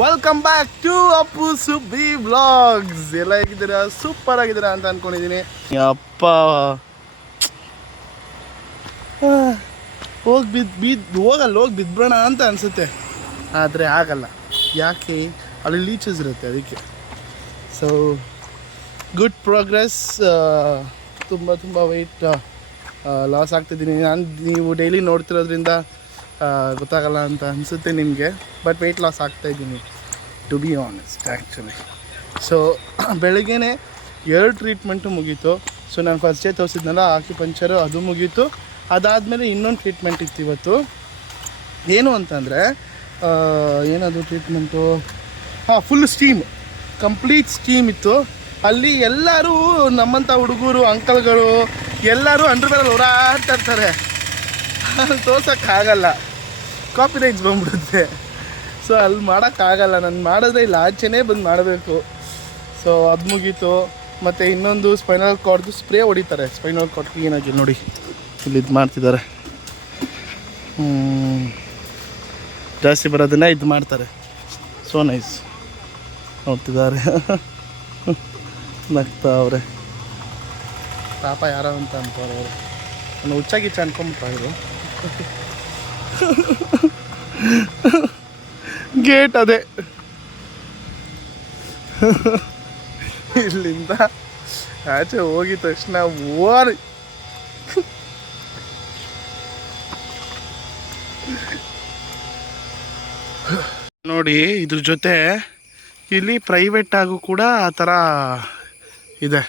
Welcome back to Appu Subbi vlogs. ಎಲ್ಲ ಹೇಗಿದ್ದೀರಾ? Super ಆಗಿದ್ದೀರಾ ಅಂತ ಅಂದ್ಕೊಂಡಿದ್ದೀನಿ. ಅಪ್ಪ ಹೋಗಿ ಬಿದ್ಬಿಡೋಣ ಅಂತ ಅನಿಸುತ್ತೆ, ಆದರೆ ಆಗಲ್ಲ. ಯಾಕೆ? ಅಲ್ಲಿ ಲೀಚಸ್ ಇರುತ್ತೆ, ಅದಕ್ಕೆ. So good progress. ತುಂಬ ವೆಯ್ಟ್ ಲಾಸ್ ಆಗ್ತಿದ್ದೀನಿ ನಾನು. ನೀವು ಡೈಲಿ ನೋಡ್ತಿರೋದ್ರಿಂದ ಗೊತ್ತಾಗಲ್ಲ ಅಂತ ಅನಿಸುತ್ತೆ ನಿಮಗೆ, ಬಟ್ ವೆಯ್ಟ್ ಲಾಸ್ ಆಗ್ತಾಯಿದ್ದೀನಿ to be honest actually. So ಬೆಳಗ್ಗೆನೇ 2 ಟ್ರೀಟ್ಮೆಂಟು ಮುಗೀತು. ಸೊ ನಾನು ಫಸ್ಟ್ ಡೇ ತೋರಿಸಿದ್ನಲ್ಲ ಆಕ್ಯುಪಂಕ್ಚರು, ಅದು ಮುಗೀತು. ಅದಾದಮೇಲೆ ಇನ್ನೊಂದು ಟ್ರೀಟ್ಮೆಂಟ್ ಇತ್ತು ಇವತ್ತು. ಏನು ಅಂತಂದರೆ ಏನದು treatment? Full steam, complete steam ಇತ್ತು. ಅಲ್ಲಿ ಎಲ್ಲರೂ ನಮ್ಮಂಥ ಹುಡುಗರು ಅಂಕಲ್ಗಳು ಎಲ್ಲರೂ ಅಂಡರ್ವೇರಲ್ಲಿ ಓಡಾಡ್ತಾ ಇರ್ತಾರೆ. ಅಲ್ಲಿ ತೋರ್ಸೋಕ್ಕಾಗಲ್ಲ, ಕಾಪಿ ರೈಟ್ಸ್ ಬಂದ್ಬಿಡುತ್ತೆ. ಸೊ ಅಲ್ಲಿ ಮಾಡೋಕ್ಕಾಗಲ್ಲ, ನಾನು ಮಾಡಿದ್ರೆ ಇಲ್ಲಿ ಆಚೆನೇ ಬಂದು ಮಾಡಬೇಕು. ಸೊ ಅದು ಮುಗೀತು. ಮತ್ತು ಇನ್ನೊಂದು ಸ್ಪೈನಲ್ ಕಾರ್ಡ್ದು ಸ್ಪ್ರೇ ಹೊಡಿತಾರೆ. ಸ್ಪೈನಲ್ ಕಾರ್ಡ್ ಕ್ಲೀನಾಗಿ ನೋಡಿ ಇಲ್ಲಿ ಇದು ಮಾಡ್ತಿದ್ದಾರೆ. ಜಾಸ್ತಿ ಬರೋದನ್ನ ಇದು ಮಾಡ್ತಾರೆ. So nice. ನೋಡ್ತಿದ್ದಾರೆ ನಗ್ತಾ ಅವರೇ. ಪಾಪ ಯಾರೋ ಅಂತ ಅಂತಾರೆ ಅವರು. ನಾನು ಹುಚ್ಚಾಗಿಚ್ಚ ಅನ್ಕೊಂಬಿಟ್ಟ ಇವರು. ಗೇಟ್ ಅದೇ, ಇಲ್ಲಿಂದ ಆಚೆ ಹೋಗಿದ ತಕ್ಷಣ ಓರಿ ನೋಡಿ. ಇದ್ರ ಜೊತೆ ಇಲ್ಲಿ ಪ್ರೈವೇಟ್ ಆಗು ಕೂಡ ಆ ಥರ ಇದೆ.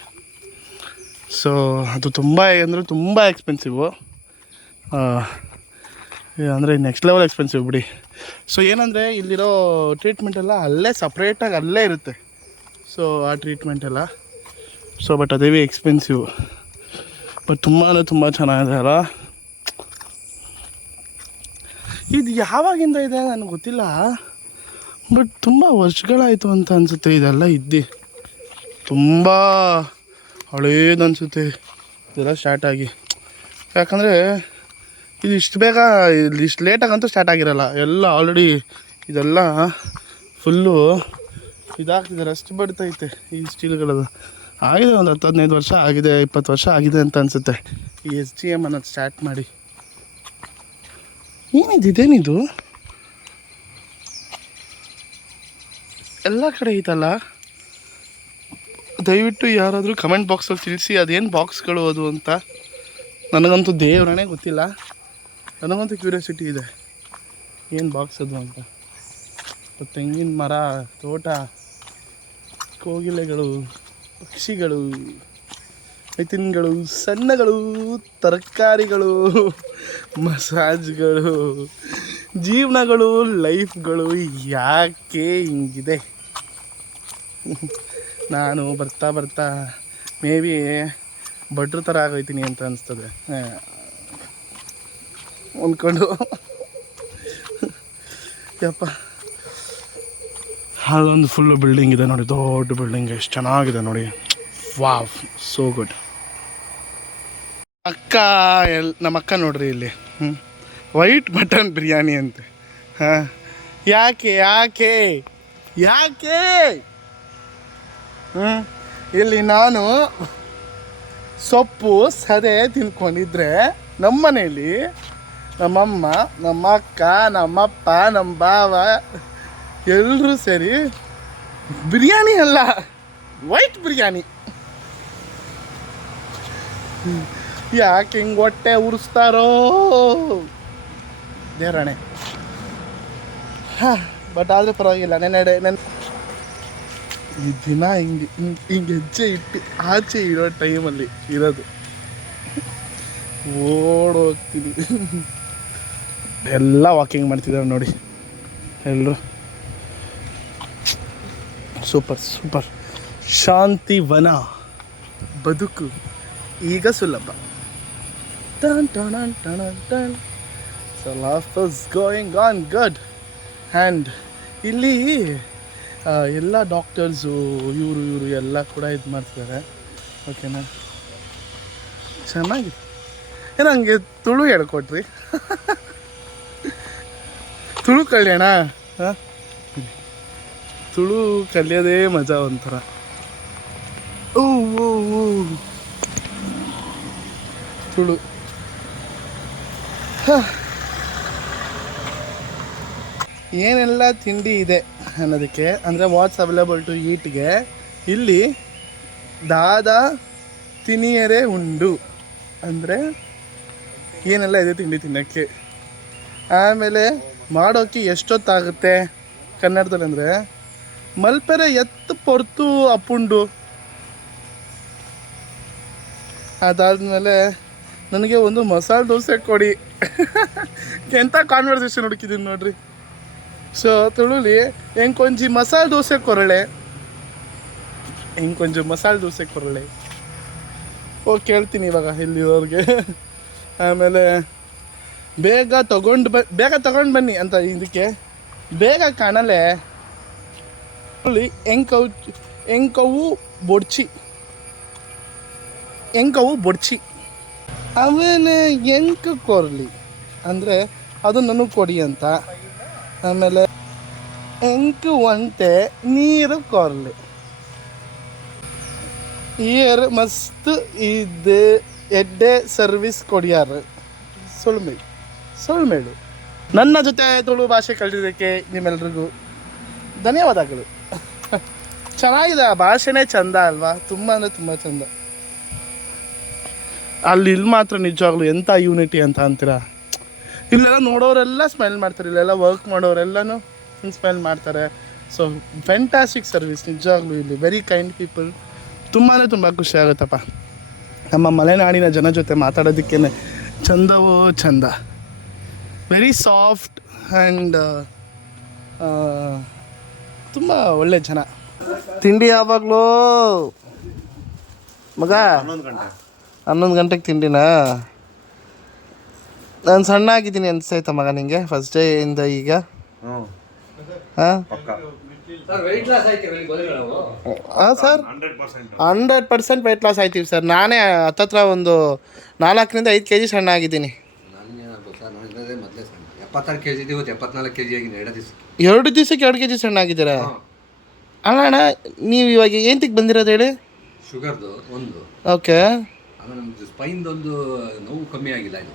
ಸೊ ಅದು ತುಂಬ ಅಂದರೆ ತುಂಬ ಎಕ್ಸ್ಪೆನ್ಸಿವು, ಅಂದರೆ ನೆಕ್ಸ್ಟ್ ಲೆವೆಲ್ ಎಕ್ಸ್ಪೆನ್ಸಿವ್ ಬಿಡಿ. ಸೊ ಏನಂದರೆ ಇಲ್ಲಿರೋ ಟ್ರೀಟ್ಮೆಂಟೆಲ್ಲ ಅಲ್ಲೇ ಸಪ್ರೇಟಾಗಿ ಅಲ್ಲೇ ಇರುತ್ತೆ. ಸೊ ಆ ಟ್ರೀಟ್ಮೆಂಟೆಲ್ಲ ಬಟ್ ಅದೇ ಎಕ್ಸ್ಪೆನ್ಸಿವ್, ಬಟ್ ತುಂಬ ಚೆನ್ನಾಗಿದೆ ಅಲ್ಲ. ಇದು ಯಾವಾಗಿಂದ ಇದೆ ನನಗೆ ಗೊತ್ತಿಲ್ಲ, ಬಟ್ ತುಂಬ ವರ್ಷಗಳಾಯಿತು ಅಂತ ಅನಿಸುತ್ತೆ ಇದೆಲ್ಲ ಇದ್ದು. ತುಂಬ ಹಳೇದು ಅನಿಸುತ್ತೆ ಇದೆಲ್ಲ ಸ್ಟಾರ್ಟ್ ಆಗಿ. ಯಾಕಂದರೆ ಇದು ಇಷ್ಟು ಬೇಗ ಇಷ್ಟು ಲೇಟಾಗಂತೂ ಸ್ಟಾರ್ಟ್ ಆಗಿರಲ್ಲ. ಎಲ್ಲ ಆಲ್ರೆಡಿ ಇದೆಲ್ಲ ಫುಲ್ಲು ಇದಾಗ್ತಿದೆ, ರಸ್ಟ್ ಬಡ್ತೈತೆ ಈ ಸ್ಟೀಲ್ಗಳದು. ಆಗಿದೆ ಒಂದು 10-15 ವರ್ಷ ಆಗಿದೆ, 20 ವರ್ಷ ಆಗಿದೆ ಅಂತ ಅನಿಸುತ್ತೆ ಈ SGM ಅನ್ನೋದು ಸ್ಟಾರ್ಟ್ ಮಾಡಿ. ಇದೇನಿದು ಎಲ್ಲ ಕಡೆ ಐತಲ್ಲ? ದಯವಿಟ್ಟು ಯಾರಾದರೂ ಕಮೆಂಟ್ ಬಾಕ್ಸಲ್ಲಿ ತಿಳಿಸಿ ಅದೇನು ಬಾಕ್ಸ್ಗಳು ಅದು ಅಂತ. ನನಗಂತೂ ದೇವ್ರನೇ ಗೊತ್ತಿಲ್ಲ, ನನಗಂತೂ ಕ್ಯೂರಿಯಾಸಿಟಿ ಇದೆ ಏನು ಬಾಕ್ಸ್ ಅದು ಅಂತ. ತೆಂಗಿನ ಮರ, ತೋಟ, ಕೋಗಿಲೆಗಳು, ಪಕ್ಷಿಗಳು, ಐತಿನ್ಗಳು, ಸಣ್ಣಗಳು, ತರಕಾರಿಗಳು, ಮಸಾಜ್ಗಳು, ಜೀವನಗಳು, ಲೈಫ್ಗಳು ಯಾಕೆ ಹಿಂಗಿದೆ? ನಾನು ಬರ್ತಾ ಮೇ ಬಿ ಭಟ್ರ ಥರ ಆಗೋಯ್ತೀನಿ ಅಂತ ಅನಿಸ್ತದೆ ಅಂದ್ಕೊಂಡು. ಯಪ್ಪ, ಅಲ್ಲೊಂದು ಫುಲ್ಲು ಬಿಲ್ಡಿಂಗ್ ಇದೆ ನೋಡಿ, ದೊಡ್ಡ ಬಿಲ್ಡಿಂಗ್, ಎಷ್ಟು ಚೆನ್ನಾಗಿದೆ ನೋಡಿ. Wow, so good. ನಮ್ಮ ಅಕ್ಕ ನೋಡ್ರಿ ಇಲ್ಲಿ ವೈಟ್ ಮಟನ್ ಬಿರಿಯಾನಿ ಅಂತೆ. ಯಾಕೆ ಇಲ್ಲಿ ನಾನು ಸೊಪ್ಪು ಸದೆ ತಿನ್ಕೊಂಡಿದ್ರೆ ನಮ್ಮನೇಲಿ ನಮ್ಮಮ್ಮ, ನಮ್ಮ ಅಕ್ಕ, ನಮ್ಮಪ್ಪ, ನಮ್ಮ ಬಾವ ಎಲ್ಲರೂ ಸೇರಿ ಬಿರಿಯಾನಿ ಅಲ್ಲ, ವೈಟ್ ಬಿರಿಯಾನಿ. ಯಾಕೆ ಹಿಂಗೆ ಹೊಟ್ಟೆ ಉರಿಸ್ತಾರೋ ದೇವರಾಣೆ. ಬಟ್ ಆದರೆ ಪರವಾಗಿಲ್ಲ. ಈ ದಿನ ಹಿಂಗೆ ಹೆಜ್ಜೆ ಇಟ್ಟು ಆಚೆ ಇರೋ ಟೈಮಲ್ಲಿ ಇರೋದು, ಓಡೋಗ್ತೀನಿ. ಎಲ್ಲ ವಾಕಿಂಗ್ ಮಾಡ್ತಿದ್ದಾರೆ ನೋಡಿ ಎಲ್ಲರೂ. ಸೂಪರ್. ಶಾಂತಿವನ, ಬದುಕು ಈಗ ಸುಲಭ. So life is going on good. And ಇಲ್ಲಿ ಎಲ್ಲ ಡಾಕ್ಟರ್ಸು ಇವರು ಎಲ್ಲ ಕೂಡ ಇದು ಮಾಡ್ತಿದ್ದಾರೆ. ಓಕೆನಾ? ಚೆನ್ನಾಗಿ ಏನೋ ಹಂಗೆ ತುಳು ಹೇಳ್ಕೊಟ್ರಿ. ತುಳು ಕಲ್ಯಾಣ ತುಳು ಕಲಿಯೋದೇ ಮಜಾ ಒಂಥರ. ಓ ಓ ಓ ತುಳು ಏನೆಲ್ಲ ತಿಂಡಿ ಇದೆ ಅನ್ನೋದಕ್ಕೆ, ಅಂದರೆ ವಾಟ್ಸ್ ಅವೈಲೇಬಲ್ ಟು ಈಟ್ಗೆ ಇಲ್ಲಿ ದಾದ ತಿನಿಯರೇ ಉಂಡು ಅಂದರೆ ಏನೆಲ್ಲ ಇದೆ ತಿಂಡಿ ತಿನ್ನೋಕ್ಕೆ. ಆಮೇಲೆ ಮಾಡೋಕ್ಕೆ ಎಷ್ಟೊತ್ತಾಗುತ್ತೆ ಕನ್ನಡದಲ್ಲಿ ಅಂದರೆ ಮಲ್ಪೆರೆ ಎತ್ತು ಪೊರ್ತು ಅಪ್ಪುಂಡು. ಅದಾದಮೇಲೆ ನನಗೆ ಒಂದು ಮಸಾಲೆ ದೋಸೆ ಕೊಡಿ. ಎಂಥ ಕಾನ್ವರ್ಸೇಷನ್ ಹುಡುಕಿದ್ದೀನಿ ನೋಡ್ರಿ. ಸೊ ತುಳುಲಿ ಹೆಂಗೆ ಮಸಾಲೆ ದೋಸೆ ಕೊರಳೆ, ಹೆಂಗೆ ಮಸಾಲೆ ದೋಸೆ ಕೊರಳೆ ಹೋಗಿ ಕೇಳ್ತೀನಿ ಇವಾಗ ಇಲ್ಲಿವ್ರಿಗೆ. ಆಮೇಲೆ ಬೇಗ ತಗೊಂಡು ಬನ್ನಿ ಅಂತ ಇದಕ್ಕೆ ಬೇಗ ಕಾಣಲೆ ಎಂಕವು ಬೊಡ್ಚಿ ಆಮೇಲೆ ಎಂಕ ಕೊರಲಿ ಅಂದರೆ ಅದು ನನಗೆ ಕೊಡಿ ಅಂತ. ಆಮೇಲೆ ಎಂಕು ಒಂಟೆ ನೀರು ಕೊರಲಿ ಇಯರ್ ಮಸ್ತ್ ಇದು ಎಡ್ಡೆ ಸರ್ವಿಸ್ ಕೊಡಿಯಾರು ಸುಳ್ಮೇಡು. ನನ್ನ ಜೊತೆ ತುಳು ಭಾಷೆ ಕಲಿಯೋದಕ್ಕೆ ನಿಮ್ಮೆಲ್ರಿಗೂ ಧನ್ಯವಾದಗಳು. ಚೆನ್ನಾಗಿದೆ, ಆ ಭಾಷೆನೇ ಚಂದ ಅಲ್ವಾ? ತುಂಬ ಅಂದರೆ ತುಂಬ ಚಂದ. ಇಲ್ಲಿ ಮಾತ್ರ ನಿಜವಾಗ್ಲೂ ಎಂಥ ಯೂನಿಟಿ ಅಂತ ಅಂತೀರಾ. ಇಲ್ಲೆಲ್ಲ ನೋಡೋರೆಲ್ಲ ಸ್ಮೈಲ್ ಮಾಡ್ತಾರೆ, ಇಲ್ಲೆಲ್ಲ ವರ್ಕ್ ಮಾಡೋರೆಲ್ಲನೂ ಸ್ಮೈಲ್ ಮಾಡ್ತಾರೆ. ಸೊ ಫ್ಯಾಂಟಾಸ್ಟಿಕ್ ಸರ್ವಿಸ್ ನಿಜವಾಗ್ಲೂ. ಇಲ್ಲಿ ವೆರಿ ಕೈಂಡ್ ಪೀಪಲ್. ತುಂಬ ಖುಷಿ ಆಗುತ್ತಪ್ಪ. ನಮ್ಮ ಮಲೆನಾಡಿನ ಜನ ಜೊತೆ ಮಾತಾಡೋದಕ್ಕೇ ಚಂದವೋ ಚಂದ. ವೆರಿ ಸಾಫ್ಟ್ ಆ್ಯಂಡ್ ತುಂಬ ಒಳ್ಳೆ ಜನ. ತಿಂಡಿ ಯಾವಾಗಲೂ ಮಗ 11 ಗಂಟೆಗೆ ತಿಂಡಿನಾ? ನಾನು ಸಣ್ಣ ಆಗಿದ್ದೀನಿ ಅನಿಸ್ತೈತ ಮಗ ನಿಂಗೆ ಫಸ್ಟ್ ಡೇಯಿಂದ ಈಗ? ಹಾಂ ಸರ್ 100% ವೆಯ್ಟ್ ಲಾಸ್ ಆಯ್ತೀವಿ ಸರ್. ನಾನೇ ಹತ್ತತ್ರ ಒಂದು 4 5 kg ಸಣ್ಣ ಆಗಿದ್ದೀನಿ. 2 ದಿವಸಕ್ಕೆ 2 kg ಸಣ್ಣ ಆಗಿದ್ದೀರಾ? ಅಲ್ಲ ಅಣ್ಣ, ನೀವು ಇವಾಗ ಏನಕ್ಕೆ ಬಂದಿರೋದು ಹೇಳಿ? ಶುಗರ್ದು ಒಂದು, ಓಕೆ, ಸ್ಪೈನ್ದೊಂದು ನೋವು ಕಮ್ಮಿ ಆಗಿಲ್ಲ ಇದು.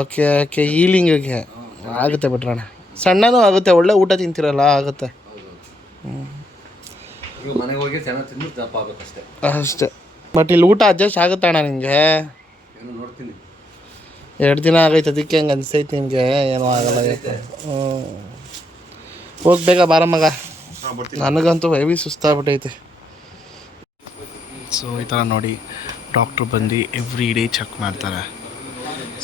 ಓಕೆ ಓಕೆ, ಹೀಲಿಂಗಿಗೆ ಆಗುತ್ತೆ ಬಿಟ್ರಣ್ಣ. ಸಣ್ಣನೂ ಆಗುತ್ತೆ, ಒಳ್ಳೆ ಊಟ ತಿಂತಿರಲ್ಲ, ಆಗುತ್ತೆ. ಮನೆಗೆ ಹೋಗಿ ಚೆನ್ನಾಗಿ ತಿಂದು ದಪ್ಪ ಆಗಬೇಕಷ್ಟೇ ಅಷ್ಟೇ. ಬಟ್ ಇಲ್ಲಿ ಊಟ ಅಡ್ಜಸ್ಟ್ ಆಗುತ್ತೆ ಅಣ್ಣ ನಿಮಗೆ? ಏನೋ ನೋಡ್ತೀನಿ, 2 ದಿನ ಆಗೈತೆ, ಅದಕ್ಕೆ ಹಂಗೆ ಅನಿಸ್ತೈತೆ ನಿಮಗೆ. ಏನೂ ಆಗಲ್ಲ. ಹೋಗಿ ಬೇಗ ಬಾರ ಮಗ, ನನಗಂತೂ ಹೆವಿ ಸುಸ್ತಾಗ್ಬಿಟ್ಟೈತೆ. ಸೊ ಈ ಥರ ನೋಡಿ, ಡಾಕ್ಟ್ರು ಬಂದು ಎವ್ರಿ ಡೇ ಚೆಕ್ ಮಾಡ್ತಾರೆ.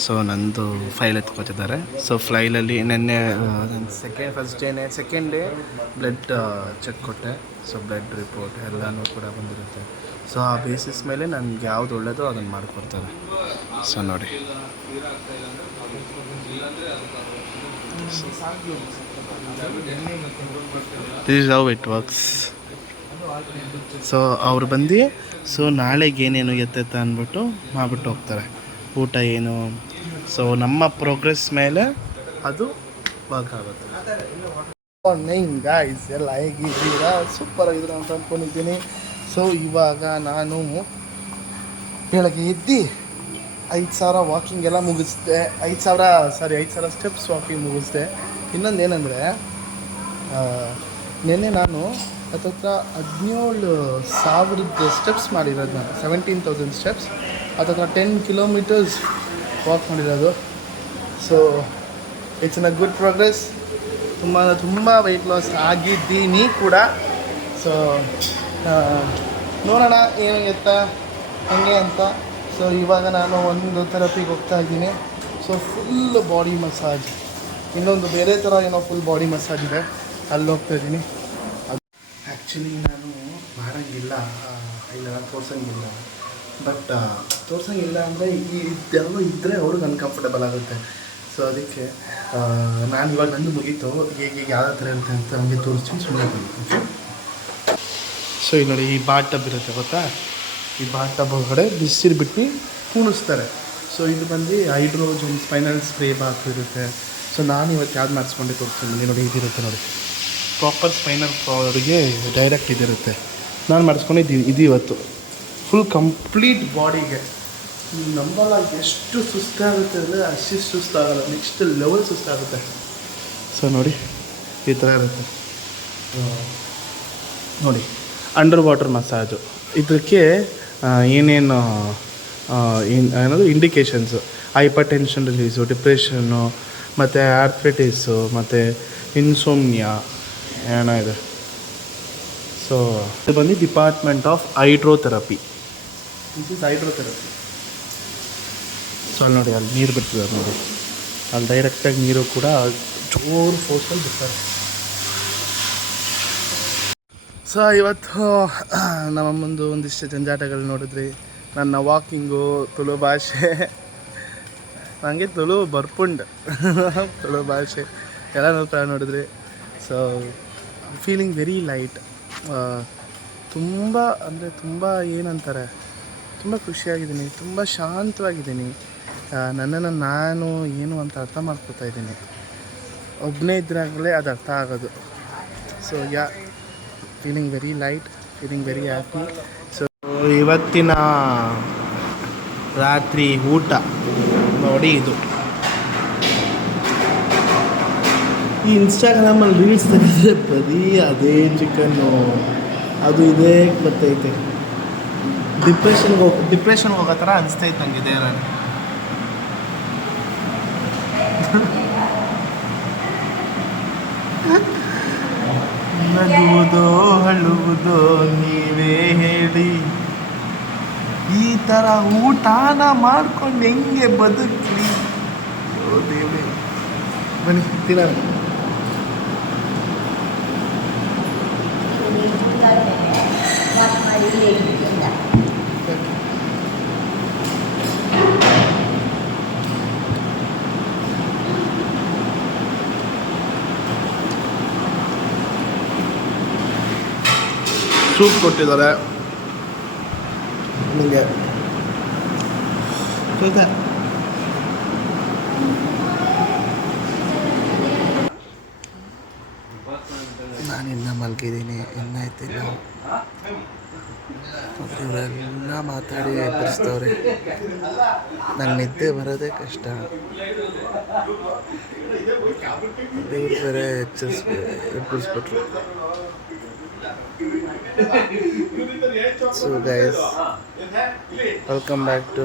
ಸೊ ನಂದು ಫೈಲ್ ಎತ್ಕೋತಿದ್ದಾರೆ. ಸೊ ಫ್ಲೈಲಲ್ಲಿ ನೆನ್ನೆ ಸೆಕೆಂಡ್ ಡೇ ಬ್ಲಡ್ ಚೆಕ್ ಕೊಟ್ಟೆ. ಸೊ ಬ್ಲಡ್ ರಿಪೋರ್ಟ್ ಎಲ್ಲನೂ ಕೂಡ ಬಂದಿರುತ್ತೆ. ಸೊ ಆ ಬೇಸಿಸ್ ಮೇಲೆ ನನಗೆ ಯಾವುದು ಒಳ್ಳೆಯದೋ ಅದನ್ನು ಮಾಡಿಕೊಡ್ತಾರೆ. ಸೊ ನೋಡಿ, this is how it works. So ಅವ್ರು ಬಂದು ಸೊ ನಾಳೆಗೆ ಏನೇನು ಎತ್ತೆತ್ತ ಅಂದ್ಬಿಟ್ಟು ಮಾಡಿಬಿಟ್ಟು ಹೋಗ್ತಾರೆ, ಊಟ ಏನು. ಸೊ ನಮ್ಮ ಪ್ರೋಗ್ರೆಸ್ ಮೇಲೆ ಅದು ವರ್ಕ್ ಆಗುತ್ತೆ. ಮಾರ್ನಿಂಗ್ ಗಾಯ್ಸ್, ಎಲ್ಲ ಹೇಗಿದ್ದೀರಾ? ಸೂಪರ್ ಆಗಿದ್ದೀರಾ ಅಂತ ಅಂದ್ಕೊಂಡಿದ್ದೀನಿ. ಸೊ ಇವಾಗ ನಾನು ಬೆಳಗ್ಗೆ ಎದ್ದು 5,000 ವಾಕಿಂಗ್ ಎಲ್ಲ ಮುಗಿಸ್ದೆ. 5,000 ಸ್ಟೆಪ್ಸ್ ವಾಕಿಂಗ್ ಮುಗಿಸ್ದೆ. ಇನ್ನೊಂದು ಏನಂದರೆ, ನಿನ್ನೆ ನಾನು ಹತ್ತತ್ರ 17,000 ಸ್ಟೆಪ್ಸ್ ಮಾಡಿರೋದು. ನಾನು 17,000 ಸ್ಟೆಪ್ಸ್, ಹತ್ತತ್ರ 10 ಕಿಲೋಮೀಟರ್ಸ್ ವಾಕ್ ಮಾಡಿರೋದು. So it's in a good progress. ತುಂಬ ವೆಯ್ಟ್ ಲಾಸ್ ಆಗಿದ್ದೀನಿ ಕೂಡ. ಸೊ ನೋಡೋಣ ಏನು ಎತ್ತ ಹೆಂಗೆ ಅಂತ. ಸೊ ಇವಾಗ ನಾನು ಒಂದು ಥೆರಪಿಗೆ ಹೋಗ್ತಾ ಇದ್ದೀನಿ. ಸೊ ಫುಲ್ ಬಾಡಿ ಮಸಾಜ್, ಇನ್ನೊಂದು ಬೇರೆ ಥರ ಏನೋ ಫುಲ್ ಬಾಡಿ ಮಸಾಜ್ ಇದೆ, ಅಲ್ಲಿ ಹೋಗ್ತಾ ಇದ್ದೀನಿ. ಅದು ಆ್ಯಕ್ಚುಲಿ ನಾನು ಮಾಡೋಂಗಿಲ್ಲ, ಇಲ್ಲ ತೋರ್ಸೋಂಗಿಲ್ಲ. ಬಟ್ ತೋರ್ಸೋಂಗಿಲ್ಲ ಅಂದರೆ ಇದೆಲ್ಲ ಇದ್ದರೆ ಅವ್ರಿಗೆ ಅನ್ಕಂಫರ್ಟಬಲ್ ಆಗುತ್ತೆ. ಸೊ ಅದಕ್ಕೆ ನಾನು ಇವಾಗ ನಂದು ಮುಗೀತು, ಹೇಗೆ ಯಾವ ಥರ ಇರುತ್ತೆ ಅಂತ ನಮಗೆ ತೋರಿಸ್ತೀನಿ, ಸುಮ್ಮನೆ ಬನ್ನಿ. ಓಕೆ. ಸೊ ಇಲ್ಲಿ ನೋಡಿ, ಈ ಬಾತ್ ಟಬ್ ಇರುತ್ತೆ ಗೊತ್ತಾ? ಈ ಬಾತ್ ಟಬ್ ಒಳಗಡೆ ಬಿಸಿರು ಬಿಟ್ಟು ಕೂಣಿಸ್ತಾರೆ. ಸೊ ಇದು ಬಂದು ಹೈಡ್ರೋಜನ್ ಸ್ಪೈನಲ್ ಸ್ಪ್ರೇ ಬಾತ್ ಇರುತ್ತೆ. ಸೊ ನಾನು ಇವತ್ತು ಯಾವ್ದು ಮಾಡಿಸ್ಕೊಂಡೆ ತೋರಿಸ್ತೀನಿ ನೋಡಿ. ಇದಿರುತ್ತೆ ನೋಡಿ, ಪ್ರಾಪರ್ ಸ್ಪೈನಲ್ ಕಾರ್ಡ್ಗೆ ಡೈರೆಕ್ಟ್ ಇದಿರುತ್ತೆ. ನಾನು ಮಾಡಿಸ್ಕೊಂಡಿದ್ದೀನಿ ಇದು ಇವತ್ತು ಫುಲ್ ಕಂಪ್ಲೀಟ್ ಬಾಡಿಗೆ. ನಂಬಲ್ಲ ಎಷ್ಟು ಸುಸ್ತಾಗುತ್ತೆ ಅಂದರೆ ಅಷ್ಟು ಸುಸ್ತಾಗಲ್ಲ, ನೆಕ್ಸ್ಟ್ ಲೆವೆಲ್ ಸುಸ್ತಾಗುತ್ತೆ. ಸೊ ನೋಡಿ ಈ ಥರ ಇರುತ್ತೆ ನೋಡಿ. ಅಂಡರ್ ವಾಟರ್ ಮಸಾಜು ಇದಕ್ಕೆ ಏನೇನು ಏನದು ಇಂಡಿಕೇಶನ್ಸು, ಹೈಪರ್ ಟೆನ್ಷನ್ ರಿಲೀಸು, ಡಿಪ್ರೆಷನ್ನು, ಮತ್ತು ಆರ್ಥ್ರೈಟಿಸು, ಮತ್ತು ಇನ್ಸೋಮ್ನಿಯಾ ಏನೋ ಇದೆ. ಸೊ ಇದು ಬಂದು department of hydrotherapy. This is hydrotherapy. So ಅಲ್ಲಿ ನೋಡಿ, ಅಲ್ಲಿ ನೀರು ಬಿಡ್ತದೆ ನೋಡಿ, ಅಲ್ಲಿ ಡೈರೆಕ್ಟಾಗಿ ನೀರು ಕೂಡ ಜೋರು ಫೋರ್ಸಲ್ಲಿ ಬಿಡ್ತಾರೆ. ಸೊ ಇವತ್ತು ನಮ್ಮ ಮುಂದೆ ಒಂದಿಷ್ಟು ಜಂಜಾಟಗಳು ನೋಡಿದ್ರಿ. ನನ್ನ ವಾಕಿಂಗು, ತುಳು ಭಾಷೆ, ನನಗೆ ತುಳು ಬರ್ಪುಂಡ್ ತುಳು ಭಾಷೆ ಎಲ್ಲ ನೋಡಿದ್ರಿ. So feeling very light. ತುಂಬ ಅಂದರೆ ತುಂಬ ಏನಂತಾರೆ, ತುಂಬ ಖುಷಿಯಾಗಿದ್ದೀನಿ, ತುಂಬ ಶಾಂತವಾಗಿದ್ದೀನಿ. ನನ್ನನ್ನು ನಾನು ಏನು ಅಂತ ಅರ್ಥ ಮಾಡ್ಕೋತಾ ಇದ್ದೀನಿ. ಒಬ್ಬನೇ ಇದ್ರಾಗಲೇ ಅದು ಅರ್ಥ ಆಗೋದು. So feeling very light, feeling very happy. So ಇವತ್ತಿನ ರಾತ್ರಿ ಊಟ ನೋಡಿ, ಇದು ಈ ಇನ್ಸ್ಟಾಗ್ರಾಮಲ್ಲಿ ರೀಲ್ಸ್ ತೆಗೆದ್ರೆ ಬರೀ ಅದೇ ಚಿಕನ್ನು ಅದು ಇದೇ ಗೊತ್ತೈತೆ. ಡಿಪ್ರೆಷನ್ಗೆ ಹೋಗೋ ಥರ ಅನಿಸ್ತೈತೆ ನನಗೆ ಇದೇ ನಾನು. ನಗುವುದೋ ಅಳುವುದೋ ನೀವೇ ಹೇಳಿ, ಈ ಥರ ಊಟನ ಮಾಡ್ಕೊಂಡು ಹೆಂಗೆ ಬದುಕಲಿ? ಓ ದೇವ್ರೆ, ಬನ್ನಿ ತಿನ್ನೋಣ. ಸೂಪ್ ಕೊಟ್ಟಿದ್ದಾರೆ ನಿಮಗೆ. ನಾನಿನ್ನ ಮಲಗಿದ್ದೀನಿ, ಇನ್ನಾಯ್ತಿಲ್ಲ. ಇವರೆಲ್ಲ ಮಾತಾಡಿ ಎಬ್ಬರಿಸ್ತವ್ರೆ. ನಂಗೆ ನಿದ್ದೆ ಬರೋದೇ ಕಷ್ಟ. ದೇವ್ರು ಬೇರೆ ಎಬ್ಬರಿಸ್ಬಿಟ್ರು. So guys, welcome back to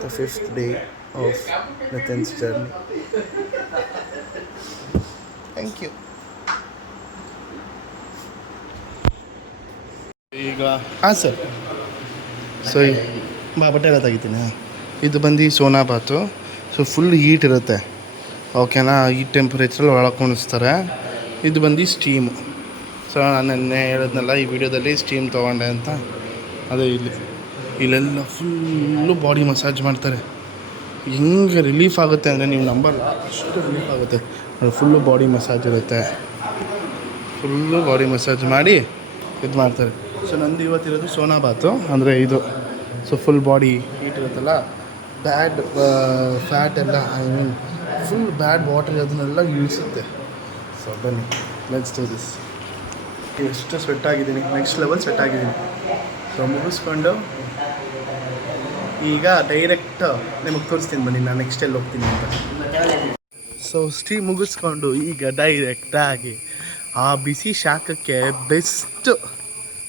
the 5th day of Nitin's journey. Thank you. ಈಗ ಸರ್, ಸೊ ಬಟ್ಟೆ ಎಲ್ಲ ತೆಗಿತೀನಿ. ಇದು ಬಂದು ಸೋನಾ ಬಾತು. ಸೊ ಫುಲ್ ಹೀಟ್ ಇರುತ್ತೆ, ಓಕೆನಾ? ಈ ಟೆಂಪ್ರೇಚರಲ್ಲಿ ಒಳಗೆ ಕುಣಿಸ್ತಾರೆ. ಇದು ಬಂದು ಸ್ಟೀಮು. ಸೊ ನಾನು ನೆನ್ನೆ ಹೇಳಿದ್ನಲ್ಲ ಈ ವಿಡಿಯೋದಲ್ಲಿ ಸ್ಟೀಮ್ ತೊಗೊಂಡೆ ಅಂತ, ಅದೇ ಇಲ್ಲೆಲ್ಲ ಫುಲ್ಲು ಬಾಡಿ ಮಸಾಜ್ ಮಾಡ್ತಾರೆ. ಹೆಂಗೆ ರಿಲೀಫ್ ಆಗುತ್ತೆ ಅಂದರೆ ನೀವು ನಂಬಲ್ಲ, ಅಷ್ಟು ರಿಲೀಫ್ ಆಗುತ್ತೆ. ಅದು ಫುಲ್ಲು ಬಾಡಿ ಮಸಾಜ್ ಇರುತ್ತೆ, ಫುಲ್ಲು ಬಾಡಿ ಮಸಾಜ್ ಮಾಡಿ ಇದು ಮಾಡ್ತಾರೆ. ಸೊ ನಂದು ಇವತ್ತಿರೋದು ಸೋನಾ ಬಾತು, ಅಂದರೆ ಇದು. ಸೊ ಫುಲ್ ಬಾಡಿ ಹೀಟ್ ಇರುತ್ತಲ್ಲ, ಬ್ಯಾಡ್ ಫ್ಯಾಟ್ ಎಲ್ಲ, I mean full bad water ಅದನ್ನೆಲ್ಲ ಇಳಿಸುತ್ತೆ. ಸೊ ಬನ್ನಿ, ಲೆಟ್ಸ್ ಡೂ ದಿಸ್. ಎಷ್ಟು ಸ್ವೆಟ್ ಆಗಿದ್ದೀನಿ, ನೆಕ್ಸ್ಟ್ ಲೆವೆಲ್ ಸ್ವೆಟ್ ಆಗಿದ್ದೀನಿ. ಸೊ ಮುಗಿಸ್ಕೊಂಡು ಈಗ ಡೈರೆಕ್ಟ್ ನಿಮಗೆ ತೋರಿಸ್ತೀನಿ ಬನ್ನಿ ನಾನು ನೆಕ್ಸ್ಟ್ ಎಲ್ಲಿ ಹೋಗ್ತೀನಿ ಅಂತ. ಸೊ ಸ್ಟೀಮ್ ಮುಗಿಸ್ಕೊಂಡು ಈಗ ಡೈರೆಕ್ಟಾಗಿ ಆ ಬಿಸಿ ಶಾಖಕ್ಕೆ ಬೆಸ್ಟ್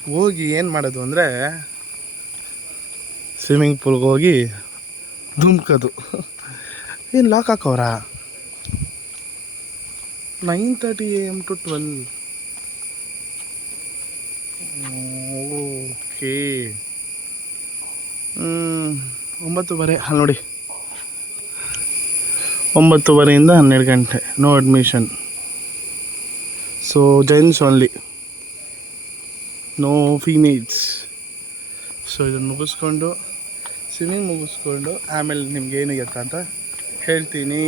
ಹೋಗಿ ಏನು ಮಾಡೋದು ಅಂದರೆ ಸ್ವಿಮ್ಮಿಂಗ್ ಪೂಲ್ಗೆ ಹೋಗಿ ಧುಮ್ಕೋದು. ಏನು ಲಾಕ್ ಹಾಕೋರ 9:30 AM to 12. ಓಕೆ, 9:30. ಅಲ್ಲಿ ನೋಡಿ, 9:30 12 ಗಂಟೆ. No admission. So gents only, no females. So ಇದನ್ನು ಮುಗಿಸ್ಕೊಂಡು ಸ್ವಿಮ್ಮಿಂಗ್ ಮುಗಿಸ್ಕೊಂಡು ಆಮೇಲೆ ನಿಮ್ಗೆ ಏನು ಅಂತ ಹೇಳ್ತೀನಿ.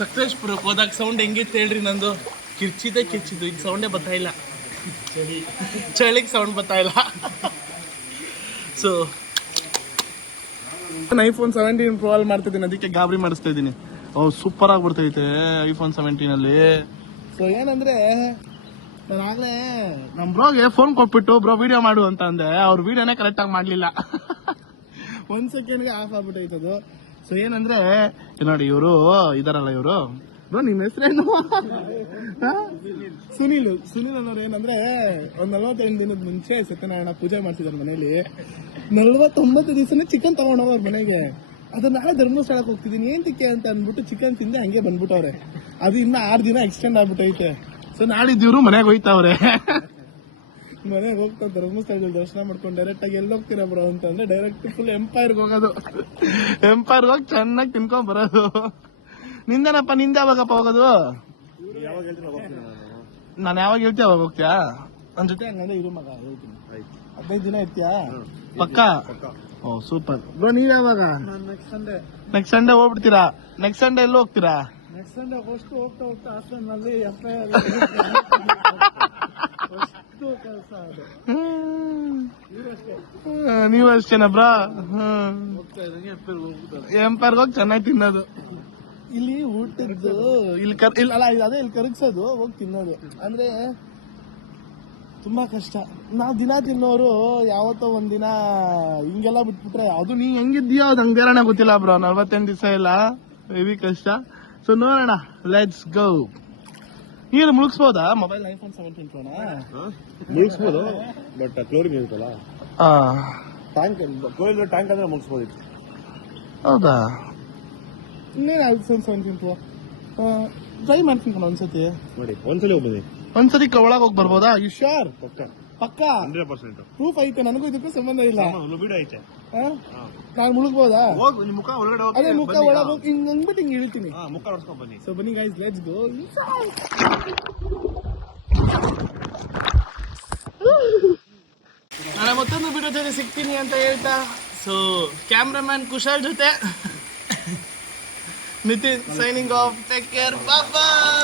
ಸಕಲೇಶ್ಪುರಕ್ಕೆ ಹೋದಾಗ ಸೌಂಡ್ ಹೆಂಗಿತ್ತು ಹೇಳ್ರಿ ನಂದು? ಕಿರ್ಚಿದ್ದು ಈಗ ಸೌಂಡೇ ಬರ್ತಾಯಿಲ್ಲ, ಚಳಿಗೆ ಸೌಂಡ್ ಬರ್ತಾಯಿಲ್ಲ. ಸೊ ಐಫೋನ್ 17 Pro ಅಲ್ಲಿ ಮಾಡ್ತಿದ್ದೀನಿ, ಅದಕ್ಕೆ ಗಾಬರಿ ಮಾಡಿಸ್ತಾ ಇದ್ದೀನಿ. ಸೂಪರ್ ಆಗಿ ಬರ್ತೈತೆ ಐಫೋನ್ 17 ಅಲ್ಲಿ. ಸೊ ಏನಂದ್ರೆ ನಾನು ಆಗ್ಲೇ ನಮ್ಮ ಬ್ರೋಗೆ ಫೋನ್ ಕೊಟ್ಬಿಟ್ಟು ಬ್ರೋ ವಿಡಿಯೋ ಮಾಡು ಅಂತ ಅಂದೆ. ಅವ್ರ ವಿಡಿಯೋನೇ ಕರೆಕ್ಟ್ ಆಗಿ ಮಾಡ್ಲಿಲ್ಲ. 1 ಸೆಕೆಂಡ್ಗೆ ಆಫ್ ಆಗ್ಬಿಟ್ಟೈತದು. ಸೊ ಏನಂದ್ರೆ ನೋಡಿ, ಇವರು ಇದಾರಲ್ಲ, ಇವರು ಬ್ರೋ ನಿಮ್ಮ ಹೆಸರೇನು? ಸುನೀಲ್ ಅನ್ನೋರು ಏನಂದ್ರೆ ಒಂದ್ 48 ದಿನದ ಮುಂಚೆ ಸತ್ಯನಾರಾಯಣ ಪೂಜೆ ಮಾಡ್ತಿದ್ದಾರೆ ಮನೇಲಿ. 49 ದಿವಸನೇ ಚಿಕನ್ ತಗೊಂಡೋಗ್ರ ಮನೆಗೆ. ಅದನ್ನ ನಾಳೆ ಧರ್ಮಸ್ಥಳಕ್ಕೆ ಹೋಗ್ತಿದ್ದೀನಿ ಏಂತಕ್ಕೆ ಅಂತ ಅಂದ್ಬಿಟ್ಟು ಚಿಕನ್ ತಿಂದೆ ಹಂಗೆ ಬಂದ್ಬಿಟ್ಟವ್ರೆ. ಅದು ಇನ್ನ 6 ದಿನ ಎಕ್ಸ್ಟೆಂಡ್ ಆಗ್ಬಿಟ್ಟೈತೆ. ಸೊ ನಾಳಿದ್ದೀವ್ರು ಮನೆಗೆ ಹೋಯ್ತಾವ್ರೆ. ಮನೆಗೆ ಹೋಗ್ತಾ ಧರ್ಮಸ್ಥಳದಲ್ಲಿ ದರ್ಶನ ಮಾಡ್ಕೊಂಡು ಡೈರೆಕ್ಟ್ ಆಗಿ ಎಲ್ಲಿ ಹೋಗ್ತೀರಾ ಬ್ರೋ ಅಂತಂದ್ರೆ ಡೈರೆಕ್ಟ್ ಫುಲ್ ಎಂಪೈರ್ಗೆ ಹೋಗೋದು. ಎಂಪೈರ್ಗೆ ಹೋಗಿ ಚೆನ್ನಾಗಿ ತಿನ್ಕೊಂಡ್ ಬರೋದು. ನಿಂದೇನಪ್ಪ, ನಿಂದ ಯಾವಾಗಪ್ಪ ಹೋಗೋದು? ನಾನು ಯಾವಾಗ ಹೇಳ್ತೀಯ ಅವಾಗ ಹೋಗ್ತೀಯಾ? ನನ್ನ ಜೊತೆ ಹಂಗಂದ್ರೆ ಇರು ಮಗ, ಹೇಳ್ತೀನಿ. 15 ದಿನ ಇರ್ತೀಯಾ ಪಕ್ಕ? Oh super bro. ನೀವ್ ಯಾವಾಗ? ನೆಕ್ಸ್ಟ್ ಸಂಡೇ ಹೋಗ್ಬಿಡ್ತೀರಾ? ನೆಕ್ಸ್ಟ್ ಸಂಡೇ ಎಲ್ಲಿ ಹೋಗ್ತೀರಾ? ನೆಕ್ಸ್ಟ್ ಸಂಡೇ ಹೋಗ್ತಾ ಹೋಗ್ತಾ ಹಾಸ್ಟೆಲ್ನಲ್ಲಿ ನೀವು ಅಷ್ಟೇನಾ ಬ್ರಾ? ಎಂಪೈರ್ಗೆ ಹೋಗಿ ಚೆನ್ನಾಗಿ ತಿನ್ನೋದು. ಇಲ್ಲಿ ಊಟದ್ದು ಇಲ್ಲಿ ಅಲ್ಲ, ಅದೇ ಇಲ್ಲಿ ಕರಗಿಸೋದು ಹೋಗಿ ತಿನ್ನೋದು ಅಂದ್ರೆ ತುಂಬಾ ಕಷ್ಟ. ನಾವ್ ದಿನ ತಿನ್ನೋರು ಯಾವತ್ತೋ ಒಂದಿನ ಹಿಂಗೆಲ್ಲ ಬಿಟ್ಬಿಟ್ರೆ ಅದು ನೀ ಹೆಂಗಿದ್ಯೋ ಅದು ಹಂಗ್ ಬೇರೆನೆ ಗೊತ್ತಿಲ್ಲ ಬ್ರೋ. 48 ದಿವಸ ಇಲ್ಲ, ಹೆವಿ ಕಷ್ಟ. ಸೊ ನೋಡೋಣ, ಲೆಟ್ಸ್ ಗೋ. ನೀರು ಮುಳುಗಿಸ್ಬೋದಾ ಮೊಬೈಲ್ ಐಫೋನ್ 17 Pro ಮುಳುಗಿಸ್ಬೋದು, ಬಟ್ ಕ್ಲೋರಿಂಗ್ ಇರುತ್ತಲ್ಲ ಟ್ಯಾಂಕ್, ಟ್ಯಾಂಕ್ ಅಂದ್ರೆ ಮುಳುಗಿಸ್ಬೋದಿತ್ತು. ಹೌದಾ? ಇನ್ನೇನು ಐಫೋನ್ 17 Pro ಟ್ರೈ ಮಾಡ್ತೀನಿ ಒಂದ್ಸತಿ. ನೋಡಿ ಒಂದ್ಸಲಿ ಹೋಗ್ಬೋದು, ಒಂದ್ಸತಿ ಒಳಗೆ ಹೋಗಿ ಬರ್ಬೋದಾ? You sure? ಪಕ್ಕ 100% ಪ್ರೂಫ್ ಐತೆ, ನನಗೂ ಇದಕ್ಕೂ ಸಂಬಂಧ ಇಲ್ಲ. ವಿಡಿಯೋ ಐತೆ, ನಾನು ಮುಳುಗ್ಬೋದಾ? ಹೋಗಿ ಮುಖ ಒಳಗಡೆ ಹೋಗಿ, ಅದೇ ಮುಖ ಒಳಗೆ ಹೋಗಿ ಹಿಂಗ್ ಅಂದ್ಬಿಟ್ಟು ಹಿಂಗ್ ಇಳ್ತೀನಿ. ಮುಖ ಹೊಡ್ಸ್ಕೊಂಡ್ ಬನ್ನಿ. ಸೊ ಬನ್ನಿ ಗೈಸ್, ಲೆಟ್ಸ್ ಗೋ. ನಾನು ಮತ್ತೊಂದು ವಿಡಿಯೋ ಜೊತೆ ಸಿಗ್ತೀನಿ ಅಂತ ಹೇಳ್ತಾ, ಸೊ ಕ್ಯಾಮ್ರಾಮನ್ ಕುಶಾಲ್ ಜೊತೆ Nitin signing off. Take care, ಬಾಯ್.